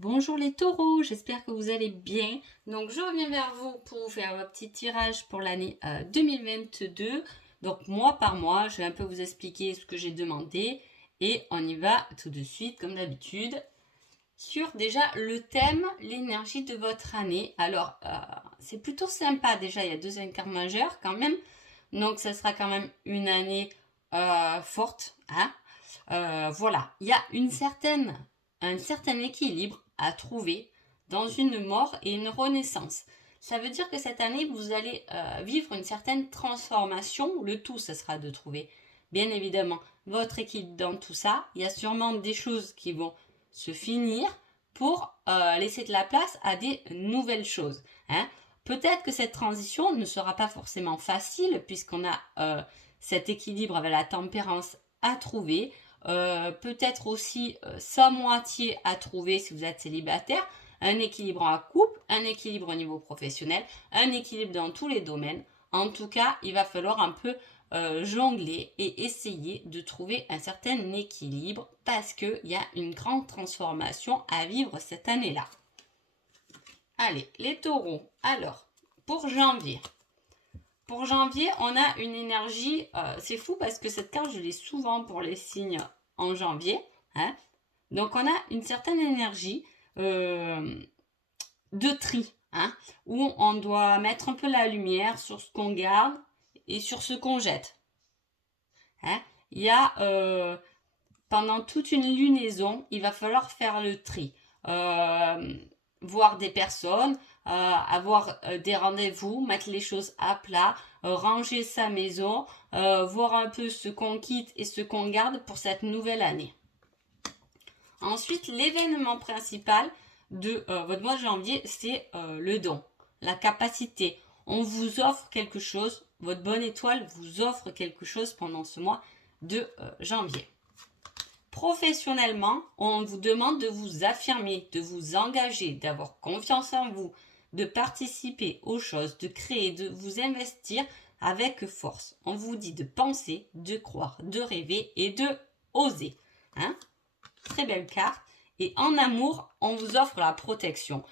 Bonjour les taureaux, j'espère que vous allez bien. Donc je reviens vers vous pour vous faire un petit tirage pour l'année 2022. Donc mois par mois, je vais un peu vous expliquer ce que j'ai demandé et on y va tout de suite comme d'habitude sur déjà le thème, l'énergie de votre année. Alors c'est plutôt sympa déjà, il y a deux incarts majeurs quand même. Donc ça sera quand même une année forte, hein. Voilà, il y a un certain équilibre à trouver dans une mort et une renaissance. Ça veut dire que cette année, vous allez vivre une certaine transformation. Le tout, ce sera de trouver, bien évidemment, votre équilibre dans tout ça. Il y a sûrement des choses qui vont se finir pour laisser de la place à des nouvelles choses, hein. Peut-être que cette transition ne sera pas forcément facile puisqu'on a cet équilibre avec la tempérance à trouver. Peut-être aussi sa moitié à trouver si vous êtes célibataire, un équilibre en couple, un équilibre au niveau professionnel, un équilibre dans tous les domaines. En tout cas, il va falloir un peu jongler et essayer de trouver un certain équilibre parce qu'il y a une grande transformation à vivre cette année-là. Allez, les taureaux. Alors, pour janvier. Pour janvier, on a une énergie, c'est fou parce que cette carte, je l'ai souvent pour les signes en janvier, hein. Donc, on a une certaine énergie de tri, hein, où on doit mettre un peu la lumière sur ce qu'on garde et sur ce qu'on jette, hein. Il y a, pendant toute une lunaison, il va falloir faire le tri. Voir des personnes, avoir des rendez-vous, mettre les choses à plat, ranger sa maison, voir un peu ce qu'on quitte et ce qu'on garde pour cette nouvelle année. Ensuite, l'événement principal de votre mois de janvier, c'est le don, la capacité. On vous offre quelque chose, votre bonne étoile vous offre quelque chose pendant ce mois de janvier. Professionnellement, on vous demande de vous affirmer, de vous engager, d'avoir confiance en vous, de participer aux choses, de créer, de vous investir avec force. On vous dit de penser, de croire, de rêver et de oser, hein. Très belle carte. Et en amour, on vous offre la protection.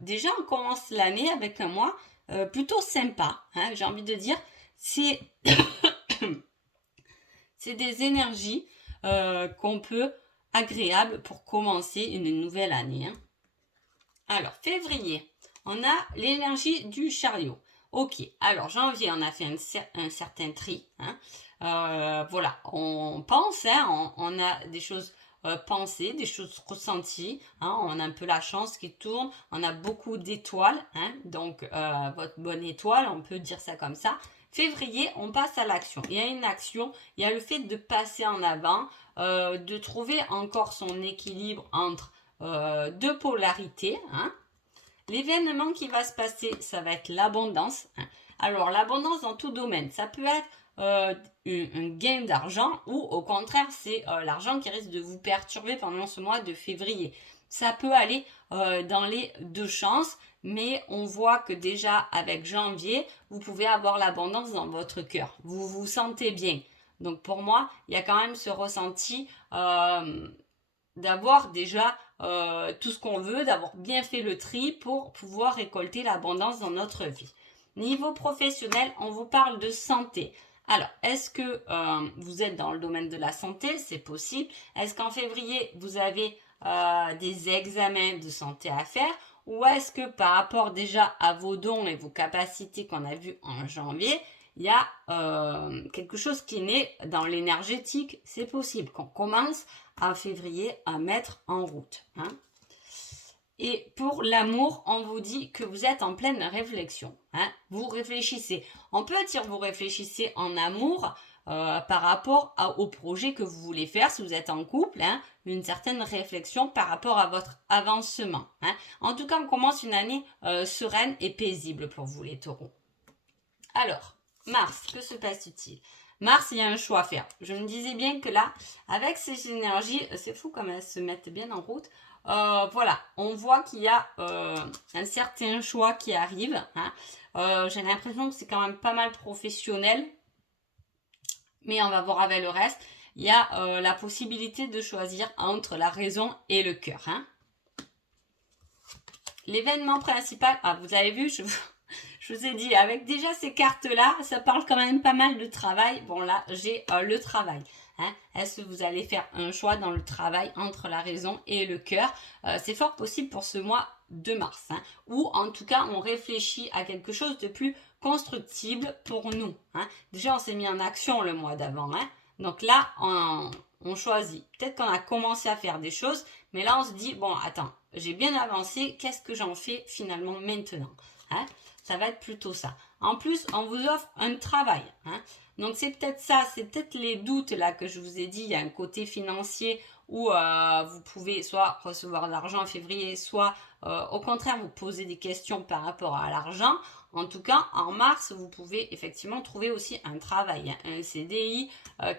Déjà, on commence l'année avec un mois plutôt sympa, hein, j'ai envie de dire. C'est des énergies qu'on peut agréables pour commencer une nouvelle année, hein. Alors, février, on a l'énergie du chariot. Ok, alors janvier, on a fait un certain tri, hein. Voilà, on pense, hein, on a des choses pensées, des choses ressenties, hein, on a un peu la chance qui tourne, on a beaucoup d'étoiles, hein, donc votre bonne étoile, on peut dire ça comme ça. Février, on passe à l'action. Il y a une action, il y a le fait de passer en avant, de trouver encore son équilibre entre deux polarités, hein. L'événement qui va se passer, ça va être l'abondance, hein. Alors, l'abondance dans tout domaine, ça peut être un gain d'argent ou au contraire, c'est l'argent qui risque de vous perturber pendant ce mois de février. Ça peut aller dans les deux chances, mais on voit que déjà avec janvier, vous pouvez avoir l'abondance dans votre cœur. Vous vous sentez bien. Donc pour moi, il y a quand même ce ressenti d'avoir déjà tout ce qu'on veut, d'avoir bien fait le tri pour pouvoir récolter l'abondance dans notre vie. Niveau professionnel, on vous parle de santé. Alors, est-ce que vous êtes dans le domaine de la santé? C'est possible. Est-ce qu'en février, vous avez des examens de santé à faire? Ou est-ce que par rapport déjà à vos dons et vos capacités qu'on a vues en janvier, il y a quelque chose qui naît dans l'énergétique? C'est possible qu'on commence à février à mettre en route, hein. Et pour l'amour, on vous dit que vous êtes en pleine réflexion, hein. Vous réfléchissez. On peut dire vous réfléchissez en amour par rapport au projet que vous voulez faire si vous êtes en couple, hein, une certaine réflexion par rapport à votre avancement, hein. En tout cas, on commence une année sereine et paisible pour vous les taureaux. Alors, Mars, que se passe-t-il? Mars, il y a un choix à faire. Je me disais bien que là, avec ces énergies, c'est fou comme elles se mettent bien en route. Voilà, on voit qu'il y a un certain choix qui arrive, hein. J'ai l'impression que c'est quand même pas mal professionnel, mais on va voir avec le reste. Il y a la possibilité de choisir entre la raison et le cœur, hein. l'événement principal, vous avez vu, je vous ai dit, avec déjà ces cartes-là, ça parle quand même pas mal de travail. Bon, là, j'ai le travail. Hein. Est-ce que vous allez faire un choix dans le travail entre la raison et le cœur? C'est fort possible pour ce mois de mars. Hein. Ou en tout cas, on réfléchit à quelque chose de plus constructible pour nous. Hein. Déjà, on s'est mis en action le mois d'avant. Hein. Donc là, on choisit. Peut-être qu'on a commencé à faire des choses, mais là, on se dit, bon, attends, j'ai bien avancé, qu'est-ce que j'en fais finalement maintenant? Hein. Ça va être plutôt ça. En plus, on vous offre un travail. Hein. Donc, c'est peut-être ça, c'est peut-être les doutes là que je vous ai dit. Il y a un côté financier où vous pouvez soit recevoir de l'argent en février, soit au contraire vous poser des questions par rapport à l'argent. En tout cas, en mars, vous pouvez effectivement trouver aussi un travail, hein, un CDI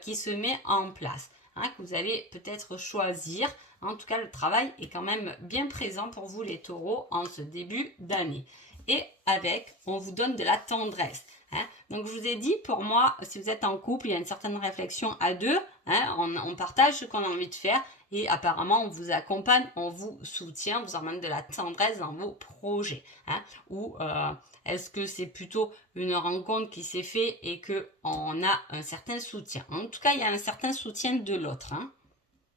qui se met en place, hein, que vous allez peut-être choisir. En tout cas, le travail est quand même bien présent pour vous les taureaux en ce début d'année. Et avec, on vous donne de la tendresse. Hein. Donc, je vous ai dit, pour moi, si vous êtes en couple, il y a une certaine réflexion à deux. Hein, on partage ce qu'on a envie de faire et apparemment, on vous accompagne, on vous soutient, on vous emmène de la tendresse dans vos projets. Hein, ou est-ce que c'est plutôt une rencontre qui s'est faite et qu'on a un certain soutien? En tout cas, il y a un certain soutien de l'autre, hein,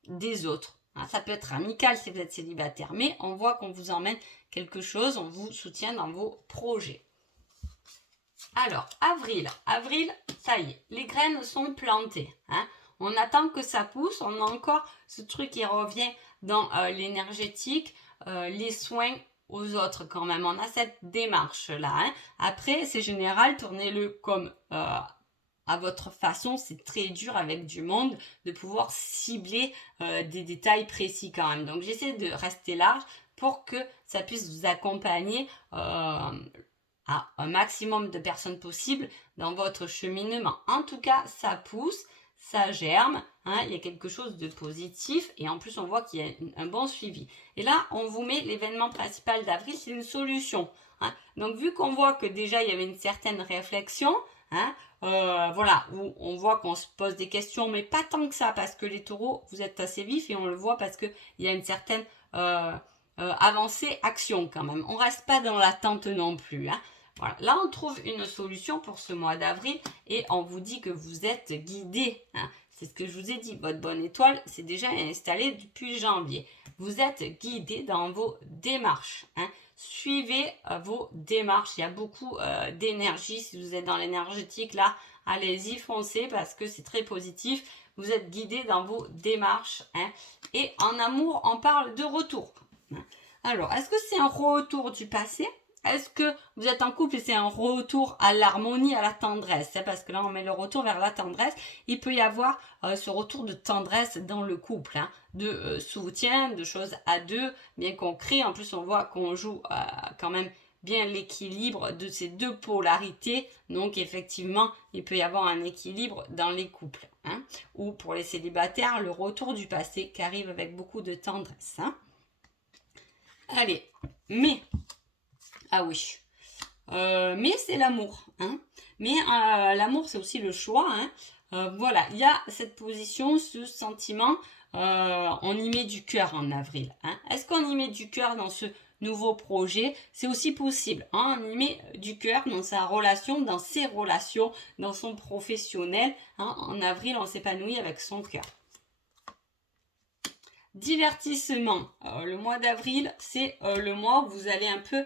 des autres. Ça peut être amical si vous êtes célibataire, mais on voit qu'on vous emmène quelque chose, on vous soutient dans vos projets. Alors, avril, ça y est, les graines sont plantées. Hein. On attend que ça pousse, on a encore ce truc qui revient dans l'énergétique, les soins aux autres quand même. On a cette démarche-là. Hein. Après, c'est général, tournez-le comme à votre façon, c'est très dur avec du monde de pouvoir cibler des détails précis quand même. Donc, j'essaie de rester large pour que ça puisse vous accompagner à un maximum de personnes possible dans votre cheminement. En tout cas, ça pousse, ça germe, hein, il y a quelque chose de positif et en plus, on voit qu'il y a un bon suivi. Et là, on vous met l'événement principal d'avril, c'est une solution. Hein. Donc, vu qu'on voit que déjà, il y avait une certaine réflexion, hein, voilà, où on voit qu'on se pose des questions, mais pas tant que ça, parce que les taureaux, vous êtes assez vifs et on le voit parce qu'il y a une certaine avancée, action quand même. On reste pas dans l'attente non plus. Hein. Voilà. Là, on trouve une solution pour ce mois d'avril et on vous dit que vous êtes guidé. Hein. C'est ce que je vous ai dit. Votre bonne étoile, c'est déjà installé depuis janvier. Vous êtes guidé dans vos démarches. Hein. Suivez vos démarches. Il y a beaucoup d'énergie. Si vous êtes dans l'énergétique, là, allez-y, foncez parce que c'est très positif. Vous êtes guidé dans vos démarches. Hein. Et en amour, on parle de retour. Hein. Alors, est-ce que c'est un retour du passé? Est-ce que vous êtes en couple et c'est un retour à l'harmonie, à la tendresse? Parce que là, on met le retour vers la tendresse. Il peut y avoir ce retour de tendresse dans le couple, hein, de soutien, de choses à deux, bien concret. En plus, on voit qu'on joue quand même bien l'équilibre de ces deux polarités. Donc, effectivement, il peut y avoir un équilibre dans les couples. Hein, ou pour les célibataires, le retour du passé qui arrive avec beaucoup de tendresse. Hein. Allez, mais... Ah oui. Mais c'est l'amour. Hein. Mais l'amour, c'est aussi le choix. Hein. Voilà, il y a cette position, ce sentiment. On y met du cœur en avril. Hein. Est-ce qu'on y met du cœur dans ce nouveau projet? C'est aussi possible. Hein. On y met du cœur dans sa relation, dans ses relations, dans son professionnel. Hein. En avril, on s'épanouit avec son cœur. Divertissement. Le mois d'avril, c'est le mois où vous allez un peu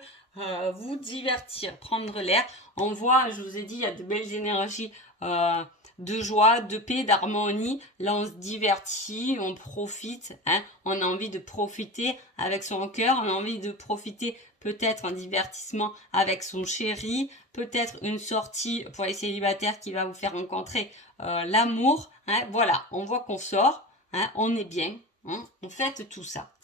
vous divertir, prendre l'air. On voit, je vous ai dit, il y a de belles énergies de joie, de paix, d'harmonie. Là, on se divertit, on profite. Hein. On a envie de profiter avec son cœur. On a envie de profiter peut-être un divertissement avec son chéri. Peut-être une sortie pour les célibataires qui va vous faire rencontrer l'amour. Hein. Voilà, on voit qu'on sort. Hein. On est bien. Hein. On fête tout ça.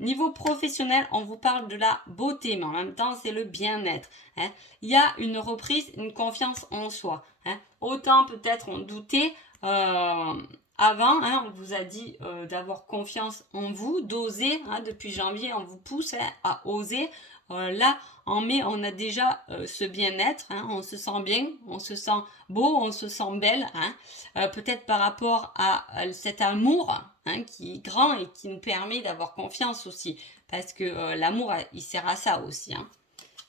Niveau professionnel, on vous parle de la beauté, mais en même temps, c'est le bien-être. Hein. Il y a une reprise, une confiance en soi. Hein. Autant peut-être on doutait avant, hein, on vous a dit d'avoir confiance en vous, d'oser. Hein, depuis janvier, on vous pousse à oser. Là, en mai, on a déjà ce bien-être, hein, on se sent bien, on se sent beau, on se sent belle, hein, peut-être par rapport à cet amour, hein, qui est grand et qui nous permet d'avoir confiance aussi, parce que l'amour, il sert à ça aussi, hein.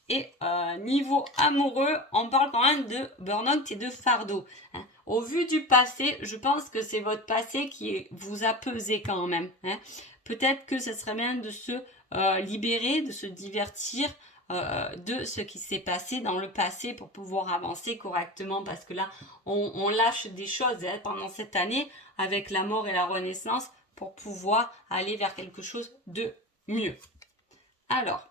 Et niveau amoureux, on parle quand même de burn-out et de fardeau, hein. Au vu du passé, je pense que c'est votre passé qui vous a pesé quand même, hein. Peut-être que ce serait bien de se libérer, de se divertir de ce qui s'est passé dans le passé pour pouvoir avancer correctement, parce que là, on lâche des choses, hein, pendant cette année avec la mort et la renaissance pour pouvoir aller vers quelque chose de mieux. Alors,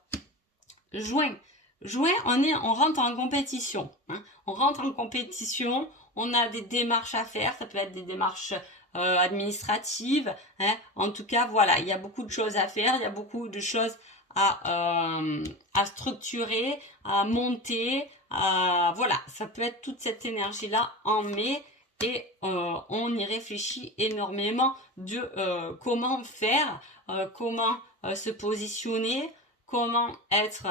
juin, on rentre en compétition, hein. On rentre en compétition, on a des démarches à faire, ça peut être des démarches administratives, hein. En tout cas, voilà, il y a beaucoup de choses à faire, il y a beaucoup de choses à structurer, à monter, voilà, ça peut être toute cette énergie-là en mai, et on y réfléchit énormément de comment faire, comment se positionner, comment être,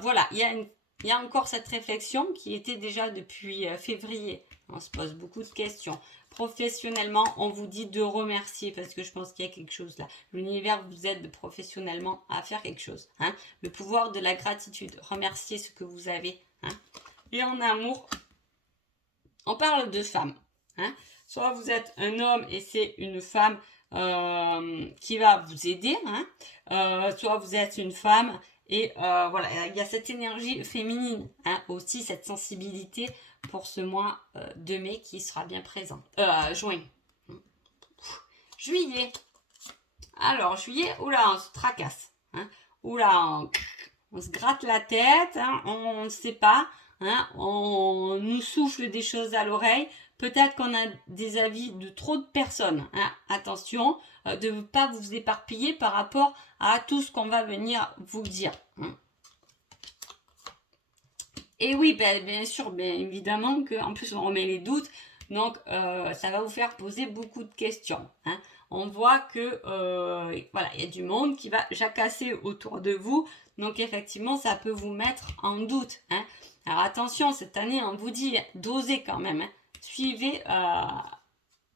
voilà, il y a encore cette réflexion qui était déjà depuis février. On se pose beaucoup de questions. Professionnellement, on vous dit de remercier, parce que je pense qu'il y a quelque chose là. L'univers vous aide professionnellement à faire quelque chose, hein. Le pouvoir de la gratitude. Remerciez ce que vous avez, hein. Et en amour, on parle de femme, hein. Soit vous êtes un homme et c'est une femme qui va vous aider, hein. Soit vous êtes une femme et voilà, il y a cette énergie féminine, hein, aussi cette sensibilité pour ce mois de mai qui sera bien présent. Juin. Juillet. Alors, juillet, oula, on se tracasse, hein. Oula, on se gratte la tête, hein, on ne sait pas, hein, on nous souffle des choses à l'oreille. Peut-être qu'on a des avis de trop de personnes, hein. Attention, de ne pas vous éparpiller par rapport à tout ce qu'on va venir vous dire, hein. Et oui, bien sûr, bien évidemment qu'en plus on remet les doutes, donc ça va vous faire poser beaucoup de questions, hein. On voit que voilà, il y a du monde qui va jacasser autour de vous, donc effectivement ça peut vous mettre en doute, hein. Alors attention, cette année on vous dit d'oser quand même, hein. Suivez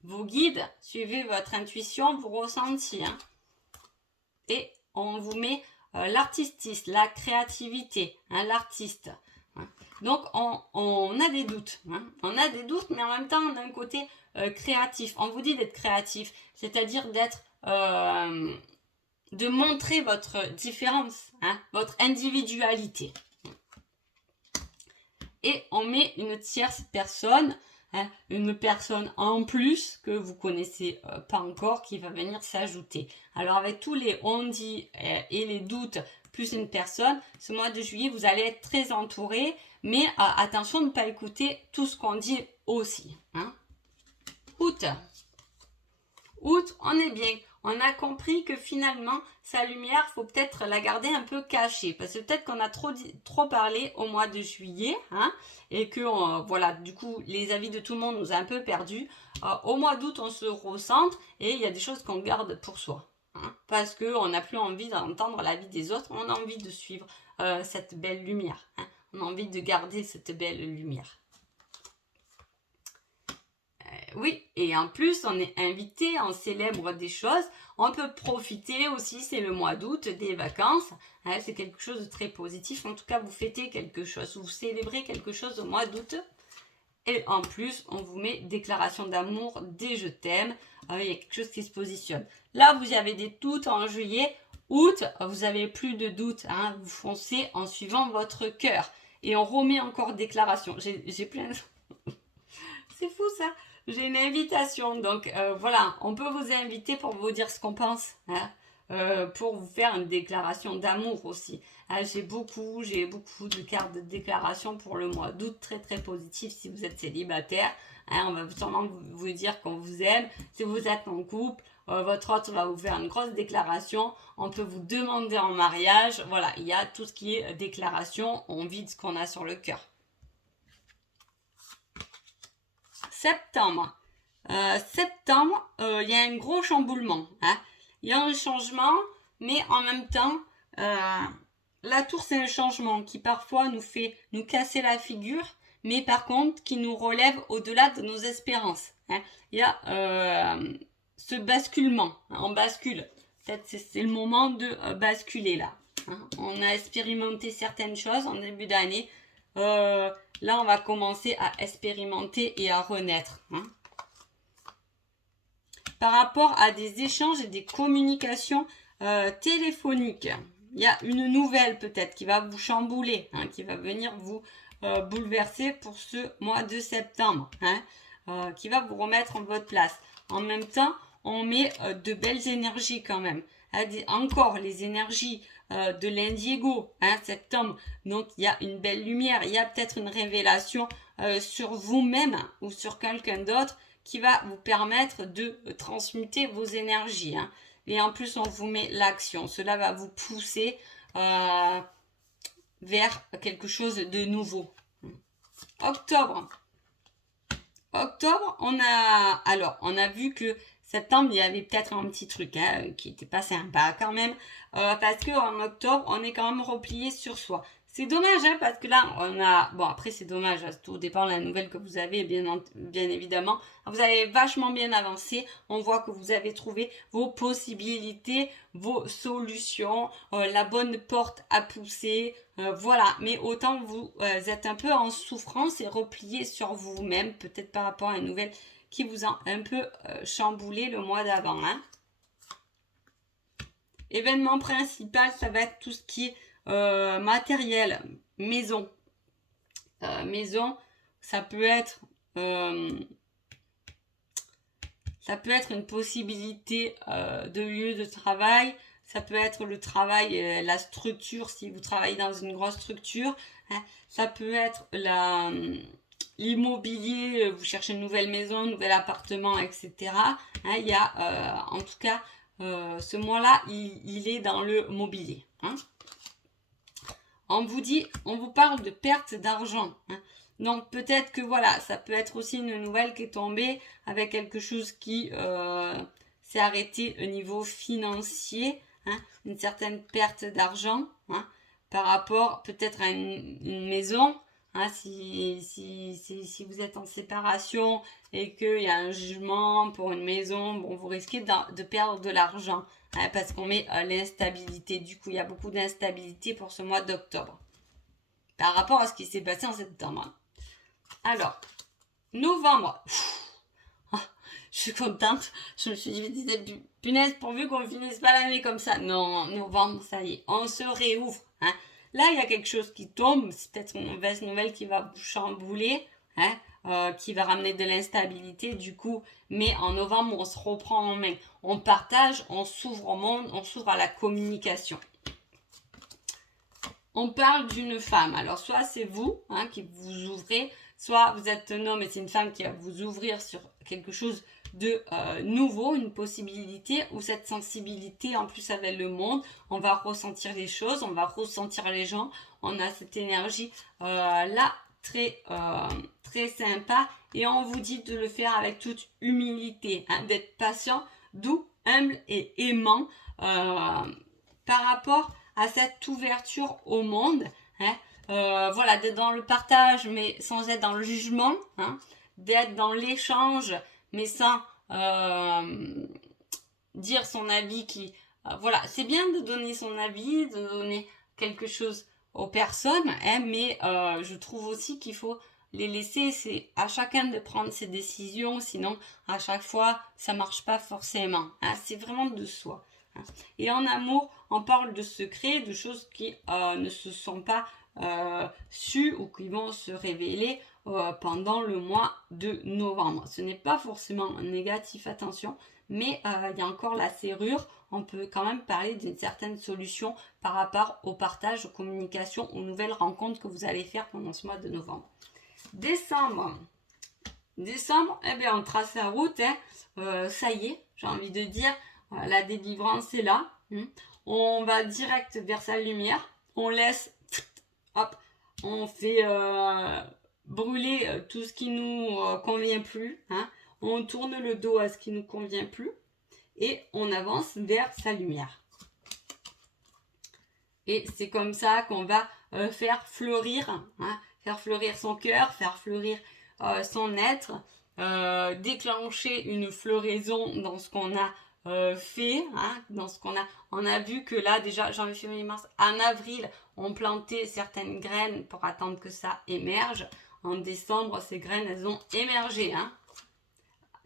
vos guides, suivez votre intuition, vos ressentis, hein. Et on vous met l'artistisme, la créativité, hein, l'artiste, hein. Donc on a des doutes, hein. On a des doutes, mais en même temps d'un côté créatif. On vous dit d'être créatif, c'est-à-dire d'être de montrer votre différence, hein, votre individualité. Et on met une tierce personne, hein, une personne en plus que vous connaissez pas encore, qui va venir s'ajouter. Alors avec tous les on-dit et les doutes, plus une personne, ce mois de juillet, vous allez être très entouré, mais attention de ne pas écouter tout ce qu'on dit aussi, hein. Août, on est bien. On a compris que finalement, sa lumière, faut peut-être la garder un peu cachée. Parce que peut-être qu'on a trop parlé au mois de juillet, hein, et que, voilà, du coup, les avis de tout le monde nous a un peu perdus. Au mois d'août, on se recentre et il y a des choses qu'on garde pour soi, hein, parce qu'on n'a plus envie d'entendre l'avis des autres. On a envie de suivre cette belle lumière, hein. On a envie de garder cette belle lumière. Oui, et en plus, on est invité, on célèbre des choses. On peut profiter aussi, c'est le mois d'août, des vacances, hein, c'est quelque chose de très positif. En tout cas, vous fêtez quelque chose, vous célébrez quelque chose au mois d'août. Et en plus, on vous met déclaration d'amour, des je t'aime. Il y a quelque chose qui se positionne. Là, vous avez des doutes en juillet. Août, vous n'avez plus de doutes, hein, vous foncez en suivant votre cœur. Et on remet encore déclaration. J'ai plein de... C'est fou ça. J'ai une invitation, donc voilà, on peut vous inviter pour vous dire ce qu'on pense, hein, pour vous faire une déclaration d'amour aussi. Hein, j'ai beaucoup de cartes de déclaration pour le mois d'août, très très positif si vous êtes célibataire. Hein, on va sûrement vous dire qu'on vous aime. Si vous êtes en couple, votre autre va vous faire une grosse déclaration. On peut vous demander en mariage. Voilà, il y a tout ce qui est déclaration. On vide ce qu'on a sur le cœur. Septembre, il y a un gros chamboulement, hein. Il y a un changement, mais en même temps, la tour, c'est un changement qui parfois nous fait nous casser la figure, mais par contre qui nous relève au-delà de nos espérances. Hein. Il y a ce basculement, hein, on bascule. Peut-être c'est le moment de basculer là. Hein. On a expérimenté certaines choses en début d'année. Là, on va commencer à expérimenter et à renaître. Hein. Par rapport à des échanges et des communications téléphoniques, il y a une nouvelle peut-être qui va vous chambouler, hein, qui va venir vous bouleverser pour ce mois de septembre, hein, qui va vous remettre en votre place. En même temps, on met de belles énergies quand même. Encore les énergies de l'Indigo, hein, septembre. Donc il y a une belle lumière, il y a peut-être une révélation sur vous-même ou sur quelqu'un d'autre qui va vous permettre de transmuter vos énergies. Hein. Et en plus, on vous met l'action. Cela va vous pousser vers quelque chose de nouveau. Octobre. Octobre, on a vu que septembre, il y avait peut-être un petit truc hein, qui n'était pas sympa quand même. Parce qu'en octobre, on est quand même replié sur soi. C'est dommage, hein, parce que là, on a... Bon, après, c'est dommage, tout dépend de la nouvelle que vous avez, bien évidemment. Vous avez vachement bien avancé. On voit que vous avez trouvé vos possibilités, vos solutions, la bonne porte à pousser. Voilà, mais autant vous êtes un peu en souffrance et replié sur vous-même, peut-être par rapport à une nouvelle qui vous a un peu chamboulé le mois d'avant. Hein. Événement principal, ça va être tout ce qui est matériel, maison. Maison, ça peut être une possibilité de lieu de travail. Ça peut être le travail, la structure, si vous travaillez dans une grosse structure. Hein. Ça peut être l'immobilier, vous cherchez une nouvelle maison, un nouvel appartement, etc. Hein, il y a, en tout cas, ce mois-là, il est dans le mobilier. Hein. On vous parle de perte d'argent. Hein. Donc peut-être que voilà, ça peut être aussi une nouvelle qui est tombée avec quelque chose qui s'est arrêté au niveau financier, hein, une certaine perte d'argent hein, par rapport peut-être à une maison. Hein, si vous êtes en séparation et qu'il y a un jugement pour une maison, bon, vous risquez de perdre de l'argent hein, parce qu'on met l'instabilité. Du coup, il y a beaucoup d'instabilité pour ce mois d'octobre par rapport à ce qui s'est passé en septembre. Alors, novembre. Je suis contente. Je me suis dit, punaise, pourvu qu'on finisse pas l'année comme ça. Non, novembre, ça y est, on se réouvre. Hein. Là, il y a quelque chose qui tombe. C'est peut-être une mauvaise nouvelle qui va vous chambouler, hein, qui va ramener de l'instabilité. Du coup, mais en novembre, on se reprend en main. On partage, on s'ouvre au monde, on s'ouvre à la communication. On parle d'une femme. Alors, soit c'est vous hein, qui vous ouvrez, soit vous êtes un homme et c'est une femme qui va vous ouvrir sur quelque chose de nouveau, une possibilité, ou cette sensibilité en plus avec le monde, on va ressentir les choses, on va ressentir les gens, on a cette énergie là très sympa et on vous dit de le faire avec toute humilité, hein, d'être patient, doux, humble et aimant par rapport à cette ouverture au monde, hein, voilà, d'être dans le partage mais sans être dans le jugement, hein, d'être dans l'échange mais sans dire son avis qui voilà, c'est bien de donner son avis, de donner quelque chose aux personnes, hein, mais je trouve aussi qu'il faut les laisser, c'est à chacun de prendre ses décisions, sinon à chaque fois ça marche pas forcément, hein, c'est vraiment de soi. Hein. Et en amour, on parle de secrets, de choses qui ne se sont pas sues ou qui vont se révéler pendant le mois de novembre. Ce n'est pas forcément négatif, attention, mais il y a encore la serrure. On peut quand même parler d'une certaine solution par rapport au partage, aux communications, aux nouvelles rencontres que vous allez faire pendant ce mois de novembre. Décembre, eh bien, on trace la route. Hein. Ça y est, j'ai envie de dire, la délivrance est là. On va direct vers sa lumière. On laisse, hop, on fait brûler tout ce qui nous convient plus. Hein. On tourne le dos à ce qui nous convient plus. Et on avance vers sa lumière. Et c'est comme ça qu'on va faire fleurir, faire fleurir son cœur, faire fleurir son être, déclencher une floraison dans ce qu'on a fait, dans ce qu'on a. On a vu que là, déjà, janvier, février, mars, en avril, on plantait certaines graines pour attendre que ça émerge. En décembre, ces graines, elles ont émergé.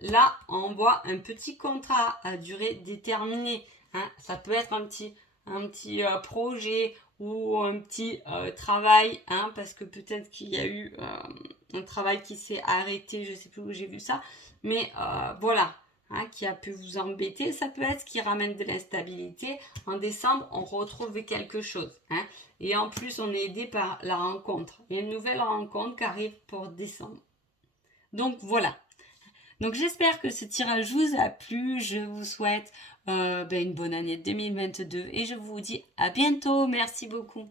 Là, on voit un petit contrat à durée déterminée. Ça peut être un petit projet ou un petit travail, parce que peut-être qu'il y a eu un travail qui s'est arrêté, je ne sais plus où j'ai vu ça, mais voilà, qui a pu vous embêter. Ça peut être ce qui ramène de l'instabilité. En décembre, on retrouve quelque chose. Et en plus, on est aidé par la rencontre. Il y a une nouvelle rencontre qui arrive pour décembre. Donc voilà. Donc j'espère que ce tirage vous a plu. Je vous souhaite une bonne année 2022 et je vous dis à bientôt. Merci beaucoup.